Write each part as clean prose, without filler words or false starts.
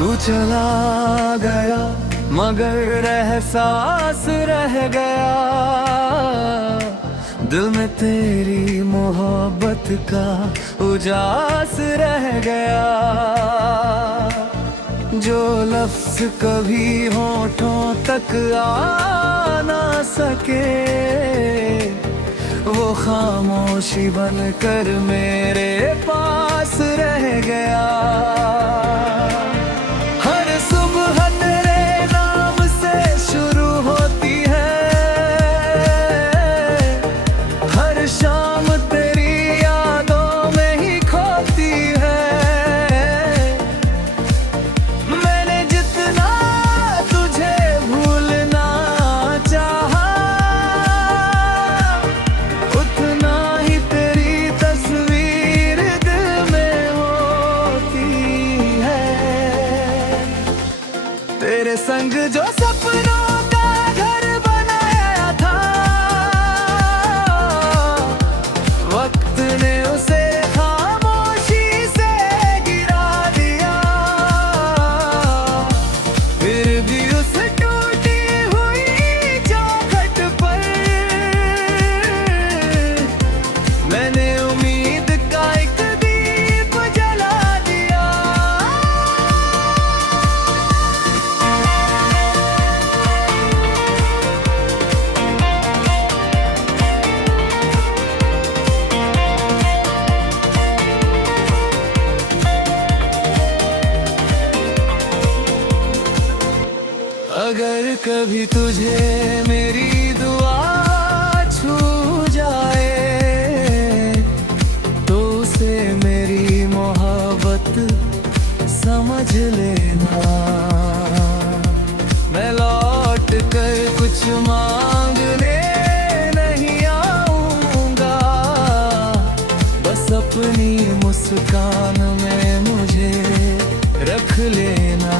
तू चला गया मगर एहसास रह गया, दिल में तेरी मोहब्बत का उजास रह गया। जो लफ्ज कभी होठों तक आ ना सके, वो खामोशी बनकर मेरे पास रह गया। हर सुबह तेरे नाम से शुरू होती है, हर शाम तेरी यादों में ही खोती है। मैंने जितना तुझे भूलना चाहा, उतना ही तेरी तस्वीर दिल में होती है। तेरे संग जो सपनों का घर बनाया था, वक्त ने उसे खामोशी से गिरा दिया। फिर भी उस टूटी हुई चौखट पर मैंने उम्मीद का एक दीप जला दिया। अगर कभी तुझे मेरी दुआ छू जाए, तो उसे मेरी मोहब्बत समझ लेना। मैं लौट कर कुछ मांगने नहीं आऊंगा, बस अपनी मुस्कान में मुझे रख लेना।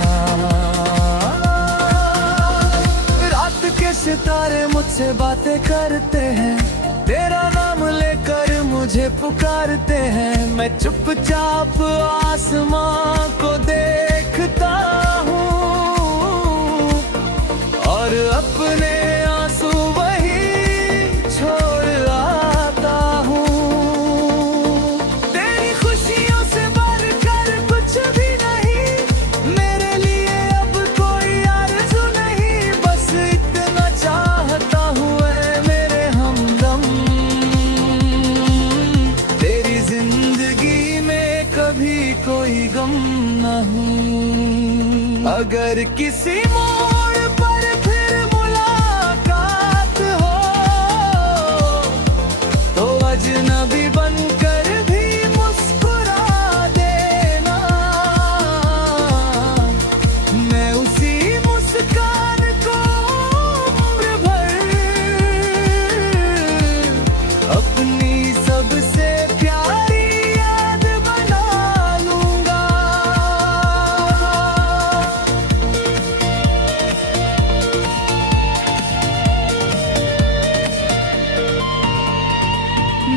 रात के सितारे मुझसे बातें करते हैं, तेरा नाम लेकर मुझे पुकारते हैं। मैं चुपचाप आसमां को देखता हूँ और अपने आंसू वही छोड़ आता हूँ। तेरी खुशियों से बढ़कर कुछ भी नहीं, मेरे लिए अब कोई आरज़ू नहीं। बस इतना चाहता हूँ ऐ मेरे हमदम, तेरी जिंदगी में कभी कोई गम नहीं। अगर किसी मोड़ पर फिर मुलाकात हो, तो अजनबी बनकर भी मुस्कुरा देना। मैं उसी मुस्कान को उम्र भर अपनी सबसे प्यारी याद बना लूंगा।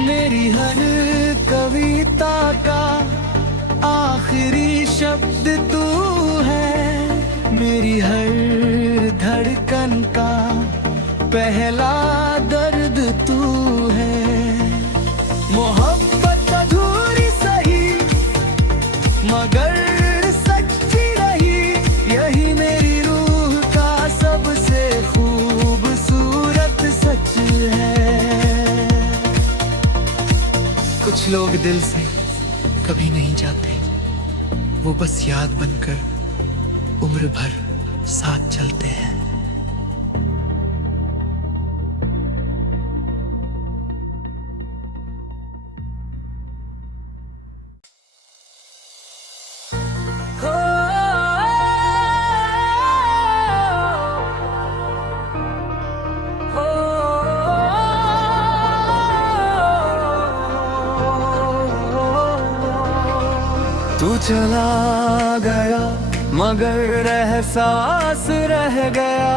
मेरी हर कविता का आखिरी शब्द तू है, मेरी हर धड़कन का पहला दर्द तू है। मोहब्बत अधूरी सही मगर सच्ची रही, यही मेरी रूह का सबसे खूबसूरत सच है। कुछ लोग दिल से कभी नहीं जाते, वो बस याद बनकर उम्र भर साथ चलते हैं। तू चला गया मगर एहसास रह गया,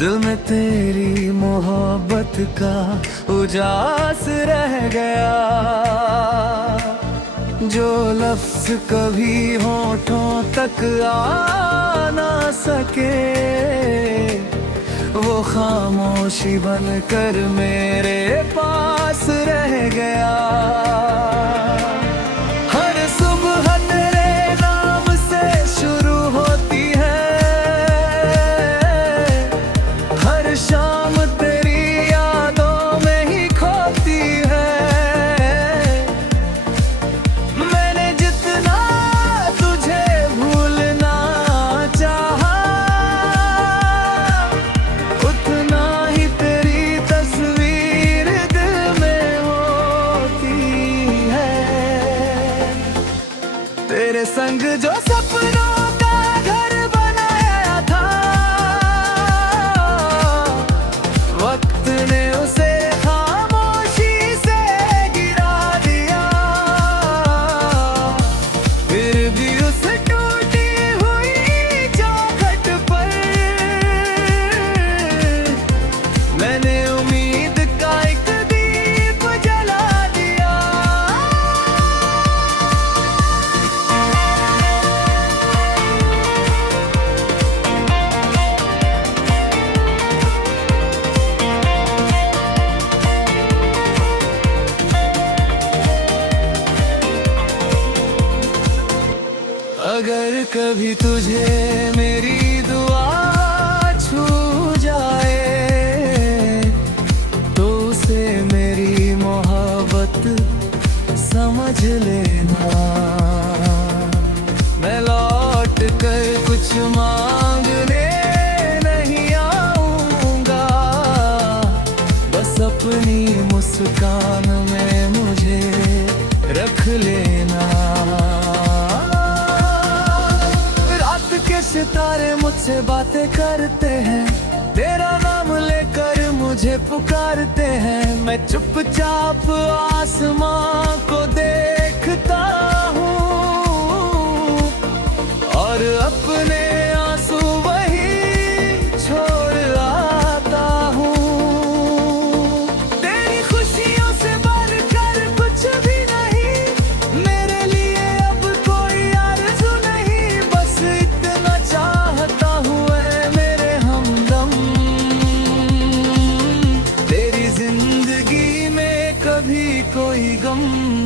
दिल में तेरी मोहब्बत का उजास रह गया। जो लफ्ज कभी होठों तक आ ना सके, वो खामोशी बनकर मेरे पास रह गया। हर सुबह तेरे नाम से शुरू होती है, हर शाम तेरी यादों में ही खोती है। मैंने जितना तुझे भूलना चाहा, उतना ही तेरी तस्वीर दिल में होती है। तेरे संग जो सपनों का घर बनाया था, वक्त ने उसे खामोशी से गिरा दिया। फिर भी उस टूटी हुई चौखट पर मैंने उम्मीद का एक दीप जला दिया। अगर कभी तुझे मेरी दुआ छू जाए, तो उसे मेरी मोहब्बत समझ लेना। मैं लौट कर कुछ मांगने नहीं आऊंगा, बस अपनी मुस्कान में मुझे रख लेना। रात के सितारे मुझसे बातें करते हैं, तेरा नाम लेकर मुझे पुकारते हैं। मैं चुपचाप आसमां को देखता हूँ और अपने आंसू वही छोड़ आता हूँ। तेरी खुशियों से बढ़कर कुछ भी नहीं, मेरे लिए अब कोई आरज़ू नहीं। बस इतना चाहता हूँ ऐ मेरे हमदम, तेरी जिंदगी में कभी कोई गम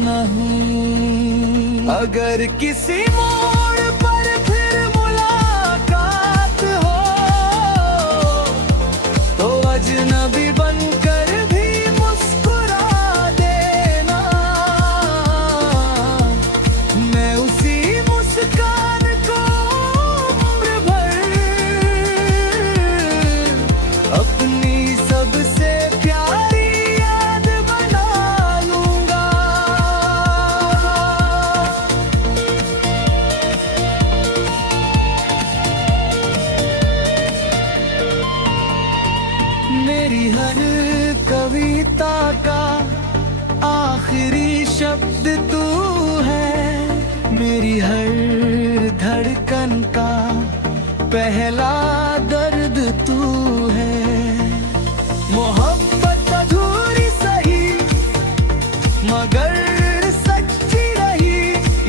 नहीं। अगर किसी मोड़ पर फिर मुलाकात हो, तो अजनबी बनकर भी मुस्कुरा देना। मैं उसी मुस्कान को उम्र भर अपनी सबसे प्यारी याद बना लूंगा। मेरी हर कविता का आखिरी शब्द तू है, मेरी हर धड़कन का पहला दर्द तू है। मोहब्बत अधूरी सही मगर सच्ची रही,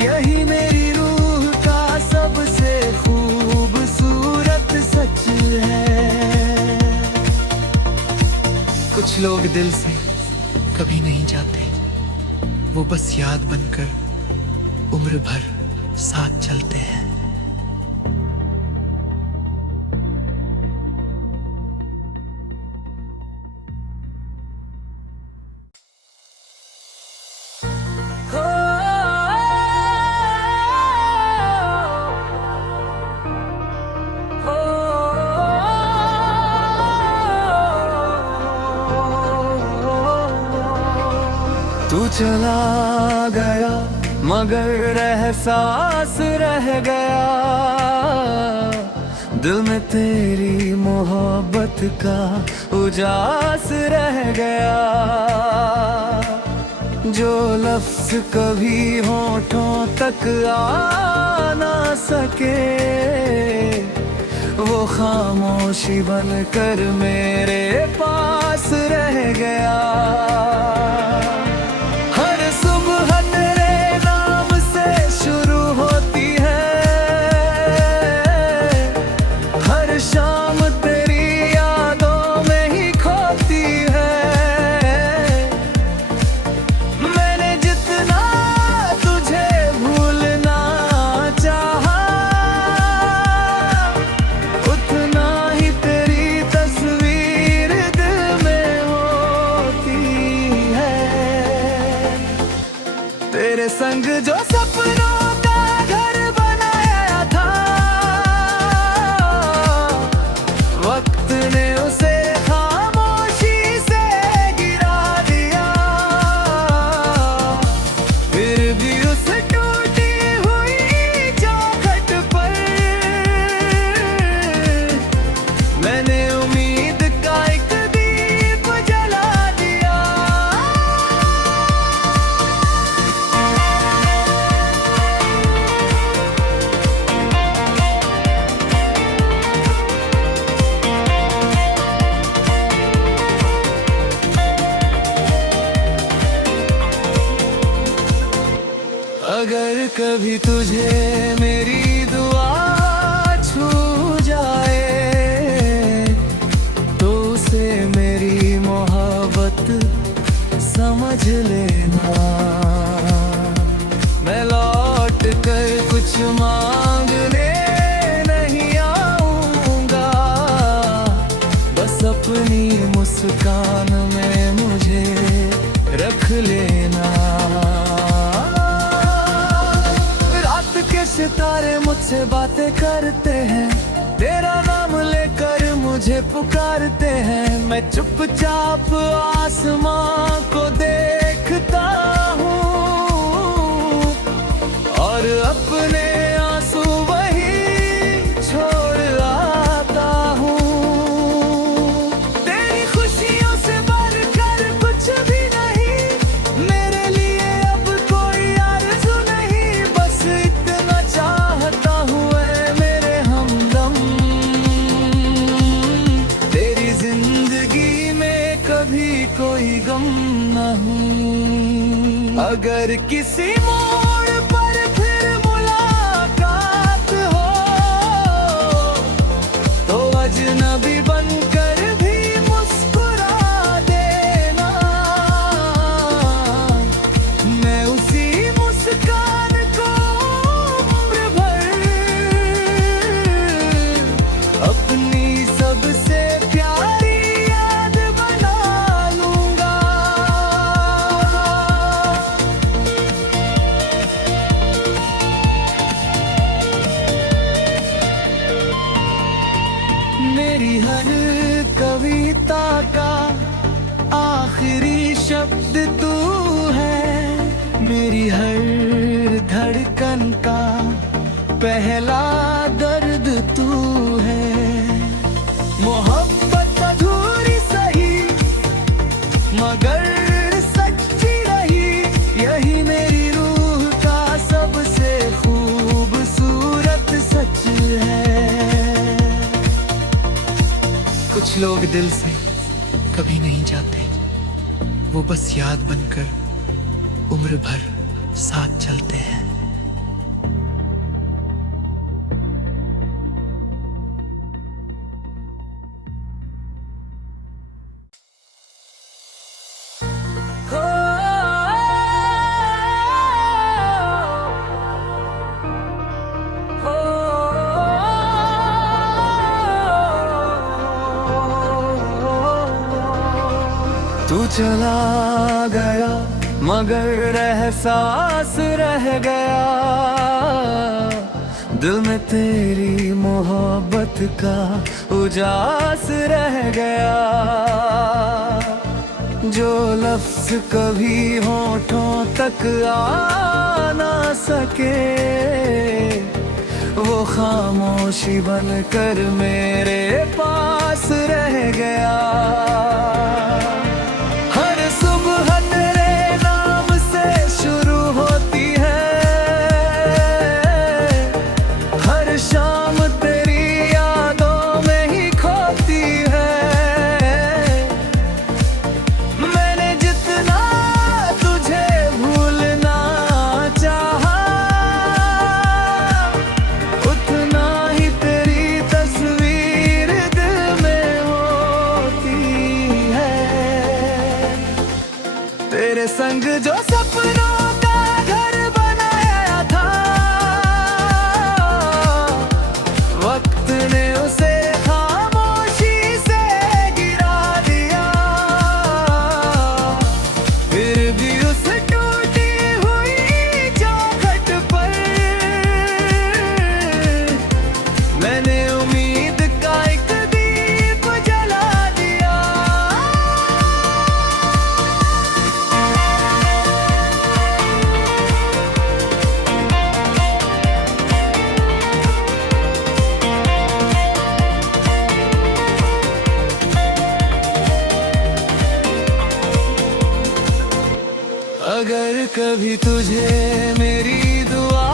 यही मेरी रूह का सबसे खूबसूरत सच है। कुछ लोग दिल से कभी नहीं जाते, वो बस याद बनकर उम्र भर साथ चलते हैं। तू चला गया मगर एहसास रह गया, दिल में तेरी मोहब्बत का उजास रह गया। जो लफ्ज कभी होठों तक आ ना सके, वो खामोशी बनकर मेरे पास रह गया। हर सुबह तेरे नाम कभी तुझे मेरी दुआ छू जाए तो उसे मेरी मोहब्बत समझ लेना। मैं लौट कर कुछ मांगने नहीं आऊंगा, बस अपनी मुस्कान में मुझे रख लेना। रात के सितारे मुझसे बातें करते हैं, तेरा नाम लेकर मुझे पुकारते हैं। मैं चुपचाप आसमां को देखता हूँ और अपने आंसू वही छोड़ आता हूँ। तेरी खुशियों से बढ़कर कुछ भी नहीं, मेरे लिए अब कोई आरज़ू नहीं। बस इतना चाहता हूँ ऐ मेरे हमदम, तेरी जिंदगी में कभी कोई गम न हो। अगर किसी मोड़ पर फिर मुलाकात हो तो अजनबी बनकर भी मुस्कुरा देना। मैं उसी मुस्कान को उम्र भर अपनी सबसे प्यारी याद बना लूंगा। मेरी हर कविता का आखिरी शब्द तू है, मेरी हर धड़कन का पहला दर्द तू है। मोहब्बत अधूरी सही मगर सच्ची रही, यही मेरी रूह का सबसे खूबसूरत सच है। कुछ लोग दिल से कभी नहीं जाते, वो बस याद बनकर उम्र भर साथ चलते हैं। तू चला गया मगर एहसास रह गया, दिल में तेरी मोहब्बत का उजास रह गया। जो लफ्ज कभी होठों तक आ ना सके, वो खामोशी बनकर मेरे पास रह गया। हर सुबह तेरे नाम से शुरू होती है, हर शाम तेरी यादों में ही खोती है। मैंने जितना तुझे भूलना चाहा, उतना ही तेरी तस्वीर दिल में होती है। तेरे संग जो सपनों का घर बनाया था, वक्त ने उसे खामोशी से गिरा दिया। फिर भी उस टूटी हुई चौखट पर मैंने उम्मीद का एक दीप जला दिया। अगर कभी तुझे मेरी दुआ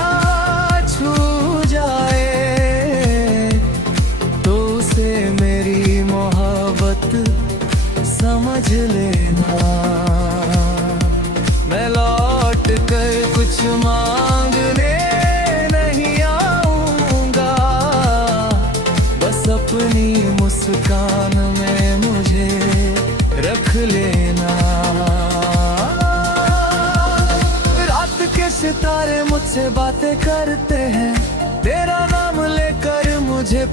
छू जाए तो उसे मेरी मोहब्बत समझ लेना। मैं लौट कर कुछ मांगने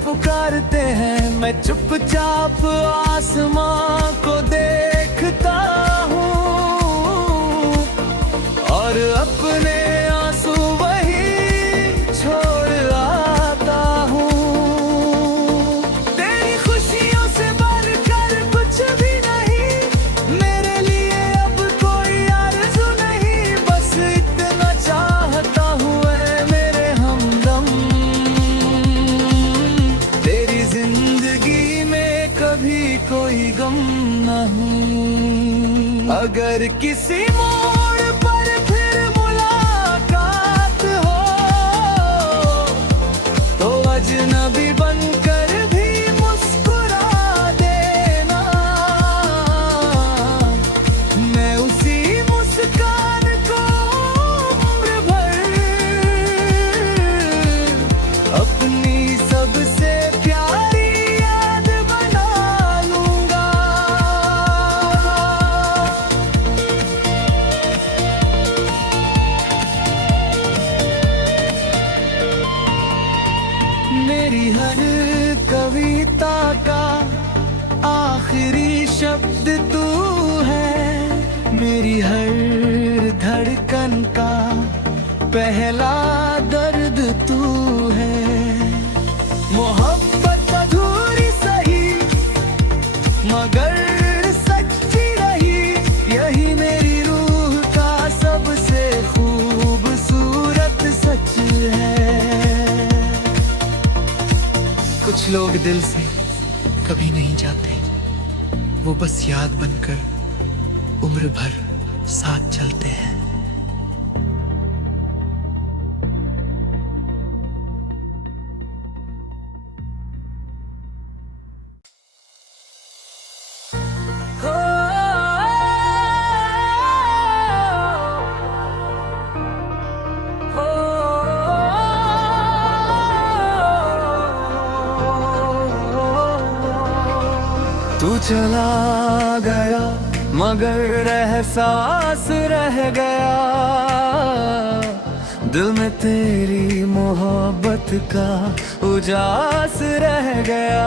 पुकारते हैं। मैं चुपचाप आसमां को देखता हूँ और अपने आंसू वही छोड़ आता हूँ। तेरी खुशियों से बढ़कर कुछ भी नहीं, मेरे लिए अब कोई आरज़ू नहीं। बस इतना चाहता हूँ ऐ मेरे हमदम, तेरी जिंदगी में कभी कोई गम न हो। अगर किसी मोड़ पर फिर मुलाकात हो तो अजनबी बनकर भी मुस्कुरा देना। मैं उसी मुस्कान को उम्र भर अपनी सबसे प्यारी याद बना लूंगा। मेरी हर कविता का आखिरी शब्द तू है, मेरी हर धड़कन का पहला दर्द तू है। मोहब्बत अधूरी सही मगर सच्ची रही, यही मेरी रूह का सबसे खूबसूरत सच है। कुछ लोग दिल से कभी नहीं जाते, वो बस याद बनकर उम्र भर साथ चलते हैं। तू चला गया मगर एहसास रह गया, दिल में तेरी मोहब्बत का उजास रह गया।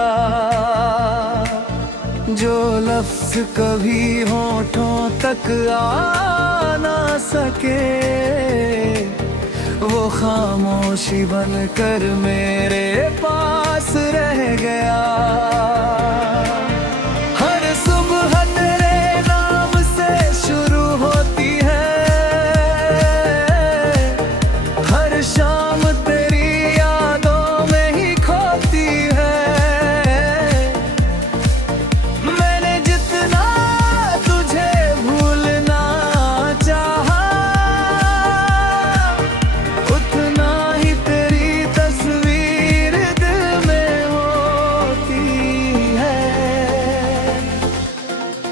जो लफ्ज कभी होठों तक आ ना सके, वो खामोशी बनकर मेरे पास रह गया।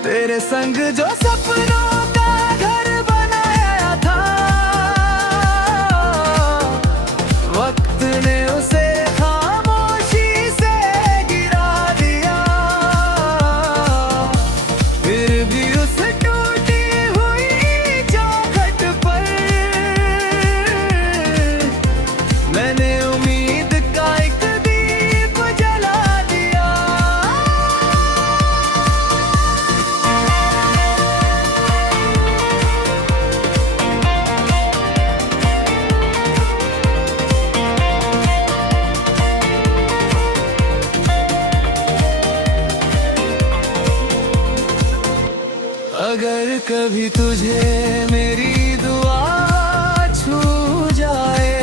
तेरे संग जो सपनों का घर बनाया था, वक्त ने उसे खामोशी से गिरा दिया। फिर भी उस टूटी हुई चौखट पर मैंने उम्मीद का एक दीप जला दिया। अगर कभी तुझे मेरी दुआ छू जाए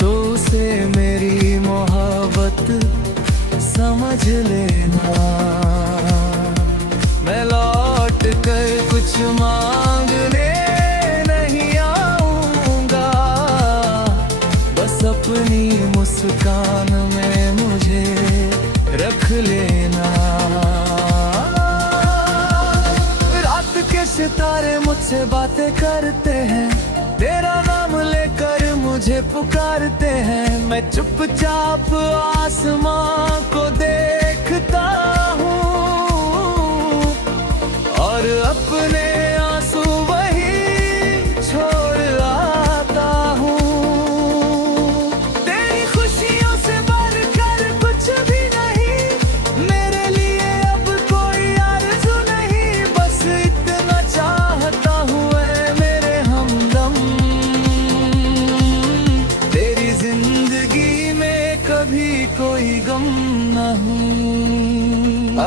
तो उसे मेरी मोहब्बत समझ लेना। मैं लौट कर कुछ मांगने नहीं आऊंगा, बस अपनी मुस्कान में मुझे रख लेना। सितारे मुझसे बातें करते हैं, तेरा नाम लेकर मुझे पुकारते हैं। मैं चुपचाप आसमां को देखता हूँ और अपने आंसू वही छोड़ आता हूँ। तेरी खुशियों से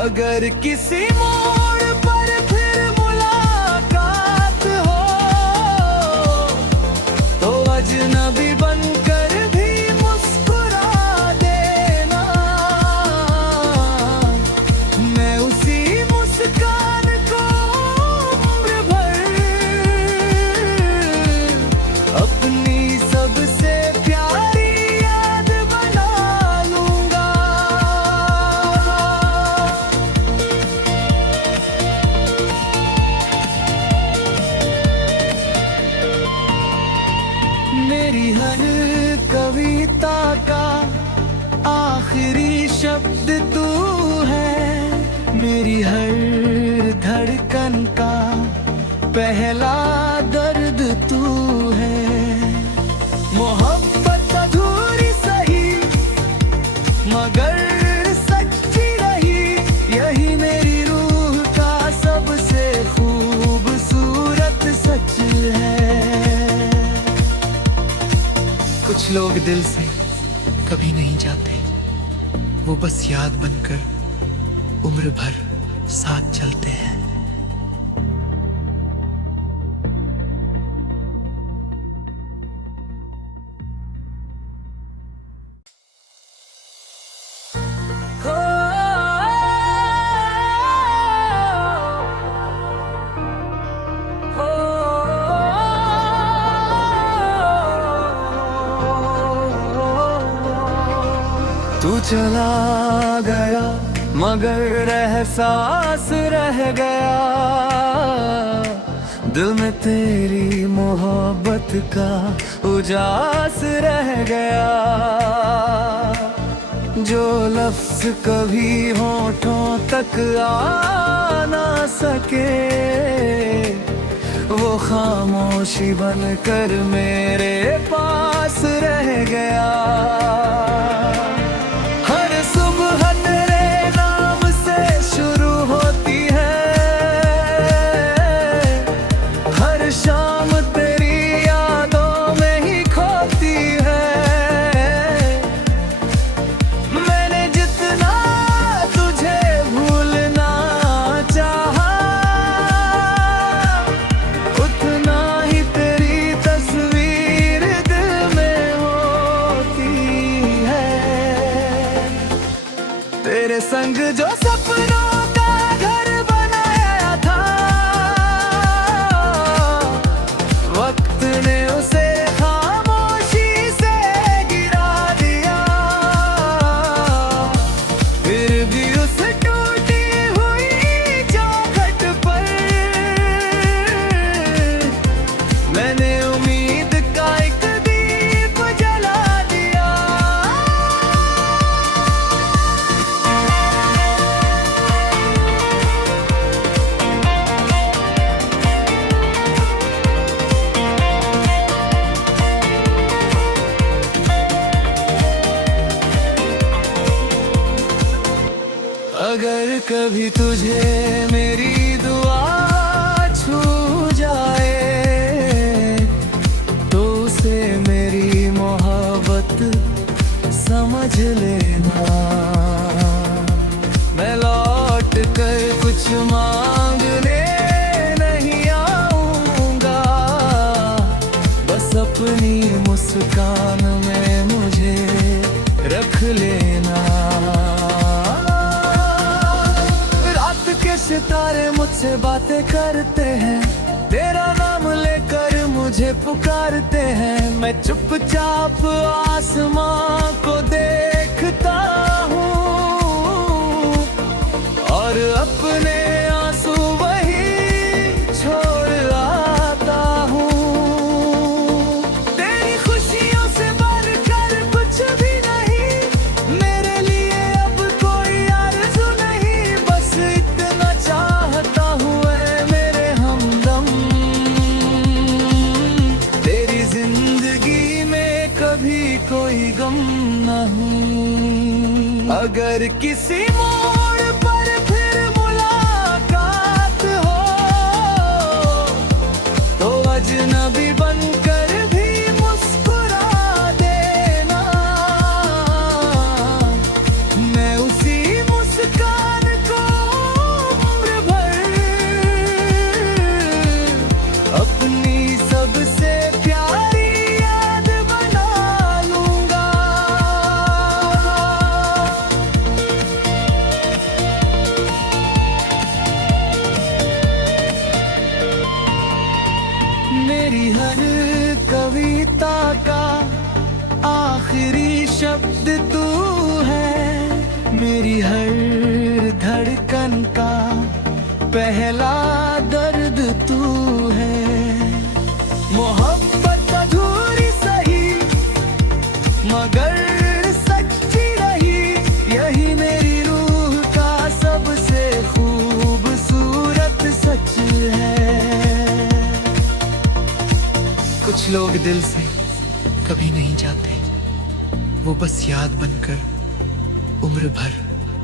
अगर किसी मोड़ पर फिर मुलाकात हो तो अजनबी बनकर भी मुस्कुरा देना। मैं उसी मुस्कान को उम्र भर अपनी सबसे प्यारी याद बना लूंगा। मेरी हर कविता का आखिरी शब्द तू है, मेरी हर धड़कन का पहला दर्द तू है। मोहब्बत अधूरी सही मगर सच्ची रही, यही मेरी रूह का सबसे खूबसूरत सच है। कुछ लोग दिल से कभी नहीं जाते, वो बस याद बनकर उम्र भर साथ चलते हैं। तू चला गया मगर एहसास रह गया, दिल में तेरी मोहब्बत का उजास रह गया। जो लफ्ज कभी होठों तक आ ना सके, वो खामोशी बनकर मेरे पास रह गया। हर सुबह तेरे नाम से शुरू होती है, हर शाम तेरी यादों में ही खोती है। मैंने जितना तुझे भूलना चाहा, उतना ही तेरी तस्वीर दिल में होती है। तेरे संग जो सपनों का घर बनाया था, वक्त ने उसे खामोशी से गिरा दिया। फिर भी उस टूटी हुई चौखट पर मैंने उम्मीद का एक दीप जला दिया। अगर कभी तुझे मेरी दुआ छू जाए तो उसे मेरी मोहब्बत समझ लेना। मैं लौट कर कुछ मांगने नहीं आऊंगा, बस अपनी मुस्कान में मुझे रख लेना। रात के सितारे मुझसे बातें करते हैं, तेरा नाम लेकर मुझे पुकारते हैं। मैं चुपचाप आसमां को देखता हूँ और अपने आंसू वही छोड़ आता हूँ। तेरी खुशियों से बढ़कर कुछ भी नहीं, मेरे लिए अब कोई आरज़ू नहीं। बस इतना चाहता हूँ ऐ मेरे हमदम, तेरी जिंदगी में कभी कोई गम न हो। अगर किसी मोड़ पर फिर मुलाकात हो तो अजनबी बनकर भी मुस्कुरा देना। मैं उसी मुस्कान को आखिरी शब्द तू है, मेरी हर धड़कन का पहला दर्द तू है। मोहब्बत अधूरी सही मगर सच्ची रही, यही मेरी रूह का सबसे खूबसूरत सच है। कुछ लोग दिल से कभी नहीं जाते, वो बस याद बनकर उम्र भर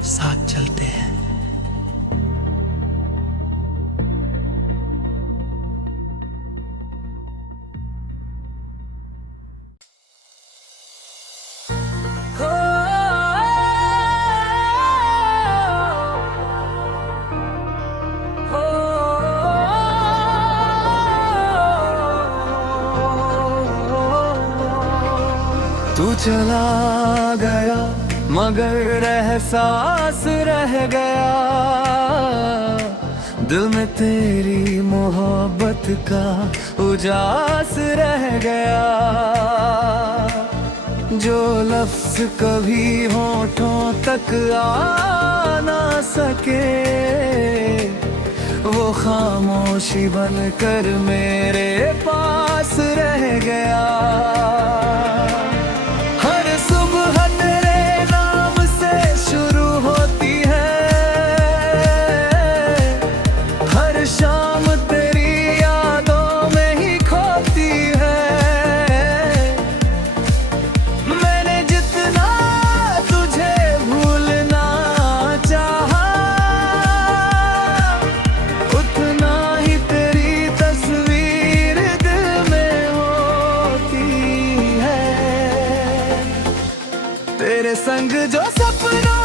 साथ चलते हैं। तू चला गया मगर एहसास रह गया, दिल में तेरी मोहब्बत का उजास रह गया। जो लफ्ज कभी होठों तक आ ना सके, वो खामोशी बनकर मेरे पास रह गया। तेरे संग जो सपना